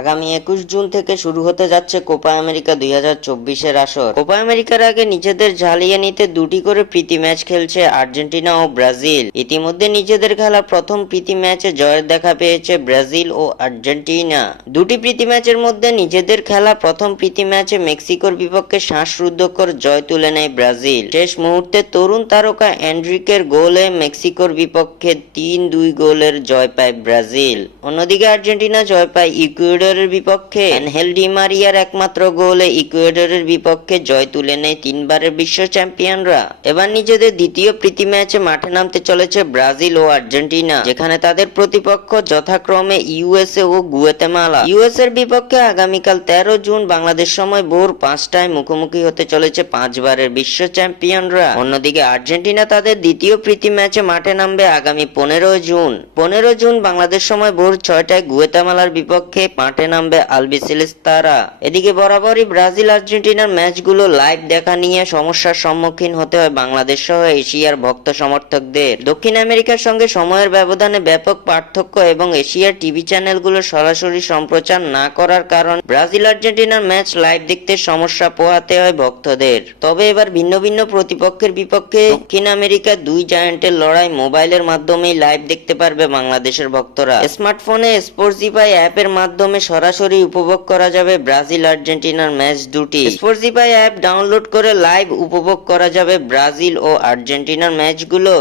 আগামী 21 জুন থেকে শুরু হতে যাচ্ছে কোপা আমেরিকা 2024-এর আসর। কোপা আমেরিকার আগে নিজেদের ঝালিয়ে নিতে দুটি করে প্রীতি ম্যাচ খেলছে আর্জেন্টিনা ও ব্রাজিল। ইতিমধ্যে নিজেদের খেলা প্রথম প্রীতি ম্যাচে জয়ের দেখা পেয়েছে ব্রাজিল ও আর্জেন্টিনা। দুটি প্রীতি ম্যাচের মধ্যে নিজেদের খেলা প্রথম প্রীতি ম্যাচে মেক্সিকোর বিপক্ষে শ্বাসরুদ্ধকর জয় তুলে নেয় ব্রাজিল। শেষ মুহূর্তে তরুণ তারকা এনরিকের গোলে মেক্সিকোর বিপক্ষে 3-2 গোলের জয় পায় ব্রাজিল। অন্যদিকে আর্জেন্টিনা জয় পায় ইকুয়েডরের বিপক্ষে। অ্যানহেল ডি মারিয়ার একমাত্র গোলে ইকুয়েডরের বিপক্ষে জয় তুলে নেয় তিনবারের বিশ্ব চ্যাম্পিয়নরা। এবার নিজেদের দ্বিতীয় প্রীতি ম্যাচে মাঠে নামতে চলেছে ব্রাজিল ও আর্জেন্টিনা, যেখানে তাদের প্রতিপক্ষ যথাক্রমে ইউএসএ ও গুয়াতেমালা। ইউএস এর বিপক্ষে আগামীকাল 13 জুন বাংলাদেশ সময় ভোর 5টায় মুখোমুখি হতে চলেছে 5 বারের বিশ্ব চ্যাম্পিয়নরা। অন্যদিকে আর্জেন্টিনা তাদের দ্বিতীয় প্রীতি ম্যাচে মাঠে নামবে আগামী 15 জুন। 15 জুন বাংলাদেশ সময় ভোর 6টায় গুয়াতেমালার বিপক্ষে মাঠে নামবে আলবিসেলেস্তারা। এদিকে বরাবরই ব্রাজিল আর্জেন্টিনার ম্যাচগুলো লাইভ দেখা নিয়ে সমস্যার সম্মুখীন হতে হয় বাংলাদেশ সহ এশিয়ার ভক্ত সমর্থকদের। দক্ষিণ আমেরিকার সঙ্গে সময়ের ব্যবধানে ব্যাপক পার্থক্য এবং এশিয়ার টিভি চ্যানেলগুলো সরাসরি সম্প্রচার না করার কারণে ব্রাজিল আর্জেন্টিনার ম্যাচ লাইভ দেখতে সমস্যা পোহাতে হয় ভক্তদের। তবে এবার ভিন্ন ভিন্ন প্রতিপক্ষের বিপক্ষে দক্ষিণ আমেরিকার দুই জায়ান্টের লড়াই মোবাইলের মাধ্যমেই লাইভ দেখতে পারবে বাংলাদেশের ভক্তরা। স্মার্টফোনে স্পোর্টজিফাই অ্যাপের মাধ্যমে সরাসরি উপভোগ করা যাবে ব্রাজিল আর্জেন্টিনার ম্যাচ দুটি। স্পোর্টজিফাই অ্যাপ ডাউনলোড করে লাইভ উপভোগ করা যাবে ব্রাজিল ও আর্জেন্টিনার ম্যাচগুলো।